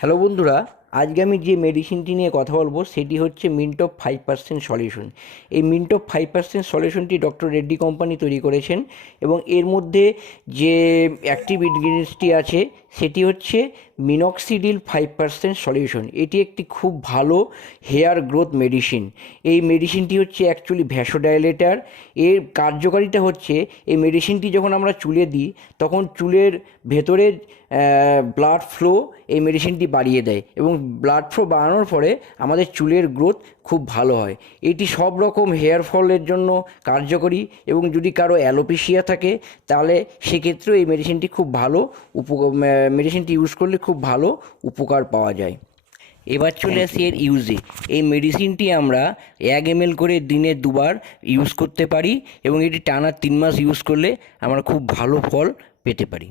Hello বন্ধুরা, আজকে আমি যে মেডিসিনটি নিয়ে কথা বলবো সেটি হচ্ছে মিন্টপ 5% সলিউশন। এই মিন্টপ 5% সলিউশনটি ডক্টর রেড্ডি কোম্পানি তৈরি করেছেন এবং এর মধ্যে যে অ্যাক্টিভ ইনগ্রিডিয়েন্টসটি আছে সেটি হচ্ছে মিনক্সিডিল 5% সলিউশন। এটি একটি খুব ভালো হেয়ার গ্রোথ মেডিসিন। এই মেডিসিনটি হচ্ছে অ্যাকচুয়ালি ভ্যাসোডাইলেটার। এর কার্যকারিতা হচ্ছে এই মেডিসিনটি যখন আমরা চুলে দিই তখন চুলের ভেতরে ব্লাড ফ্লো এই মেডিসিনটি বাড়িয়ে দেয় এবং ব্লাড ফ্লো বাড়ানোর পরে আমাদের চুলের গ্রোথ খুব ভালো হয়। এটি সব রকম হেয়ার ফলের জন্য কার্যকরী এবং যদি কারো অ্যালোপেশিয়া থাকে তাহলে সেক্ষেত্রেও এই মেডিসিনটি খুব ভালো মেডিসিনটি ইউজ করলে খুব ভালো উপকার পাওয়া যায়। এবার চলে আসি এর ইউজে। এই মেডিসিনটি আমরা 1 ml করে দিনে 2বার ইউজ করতে পারি এবং এটি টানা 3 মাস ইউজ করলে আমরা খুব ভালো ফল পেতে পারি।